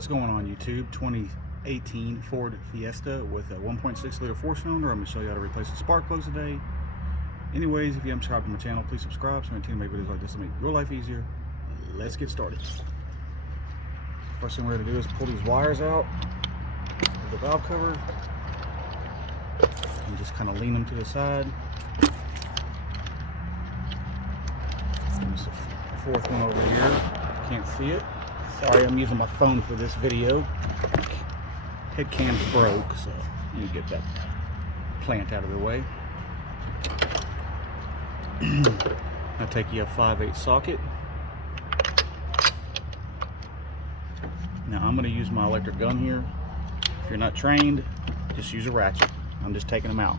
What's going on YouTube? 2018 Ford Fiesta with a 1.6 liter 4-cylinder. I'm going to show you how to replace the spark plugs today. Anyways, if you haven't subscribed to my channel, please subscribe so I continue to make videos like this to make your life easier. Let's get started. First thing we're going to do is pull these wires out of the valve cover and just kind of lean them to the side. There's a fourth one over here. Can't see it. Sorry, I'm using my phone for this video. Head cam's broke, so let me get that plant out of the way. I'll take you a 5/8 socket. Now I'm going to use my electric gun here. If you're not trained, just use a ratchet. I'm just taking them out.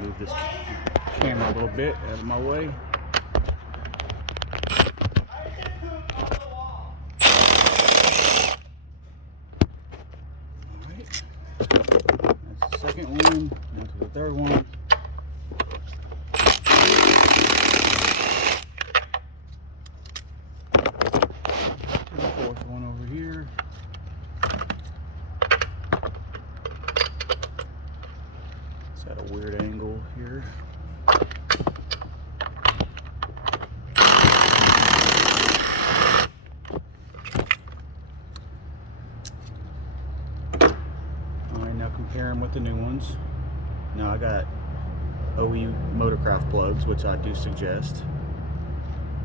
Move this camera a little bit out of my way. Alright, that's the second one. Now to the third one. The fourth one over here. It's at a weird angle here. Alright, now compare them with the new ones. Now I got OE Motorcraft plugs, which I do suggest.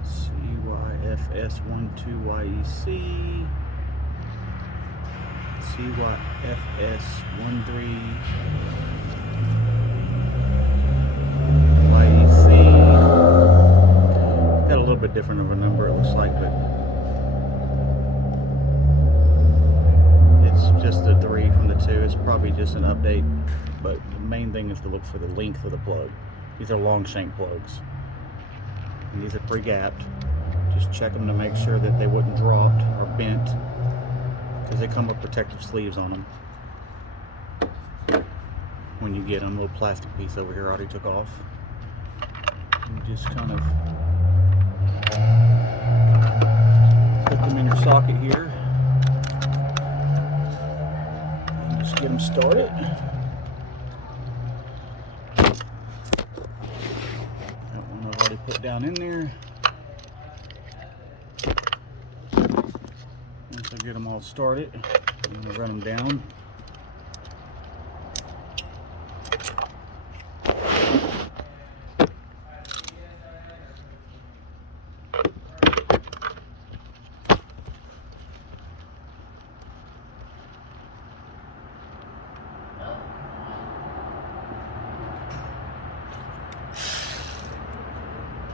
CYFS12YEC, CYFS13 got a little bit different of a number, it looks like, but it's just the 3 from the 2. It's probably just an update, but the main thing is to look for the length of the plug. These are long shank plugs, and these are pre-gapped. Just check them to make sure that they wouldn't dropped or bent, because they come with protective sleeves on them when you get them. A little plastic piece over here I already took off. And just kind of put them in your socket here and just get them started. That one I've already put down in there. Once I get them all started, I'm going to run them down.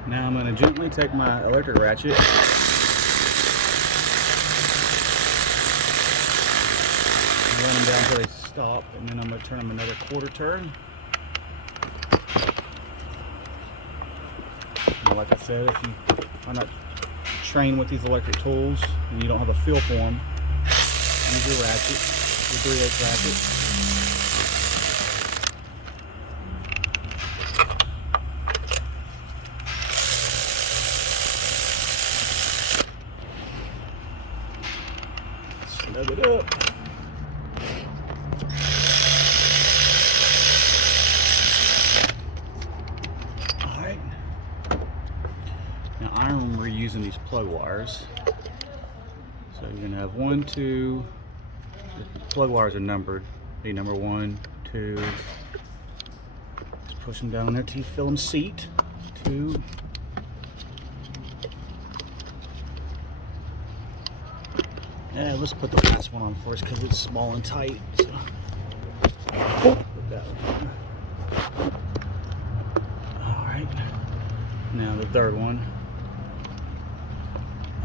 Now I'm going to gently take my electric ratchet and run them down until they stop, and then I'm going to turn them another quarter turn. Now, like I said, if you are not trained with these electric tools and you don't have a feel for them, use your ratchet, your 3/8 ratchet. Snug it up. Alright. Now I'm reusing these plug wires. So you're going to have 1, 2. The plug wires are numbered. Be number 1, 2. Just push them down there till you feel them seat. 2. Yeah, let's put the last one on first because it's small and tight. So. Put that one. Alright. Now the third one.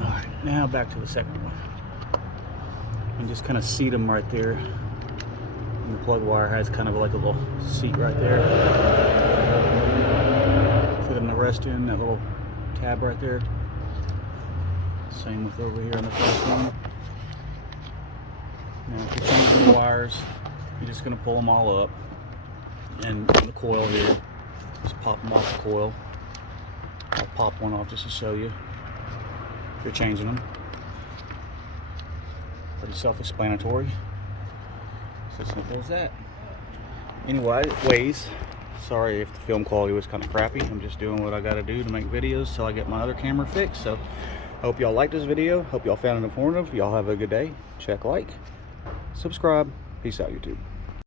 Alright, now back to the second one. And just kind of seat them right there. And the plug wire has kind of like a little seat right there for them to rest in, that little tab right there. Same with over here on the first one. Now if you're changing the wires, you're just going to pull them all up. And the coil here, just pop them off the coil. I'll pop one off just to show you if you're changing them. Pretty self-explanatory. It's as simple as that. Anyways, sorry if the film quality was kind of crappy. I'm just doing what I got to do to make videos till I get my other camera fixed. So hope y'all liked this video. Hope y'all found it informative. Y'all have a good day. Check like, subscribe. Peace out, YouTube.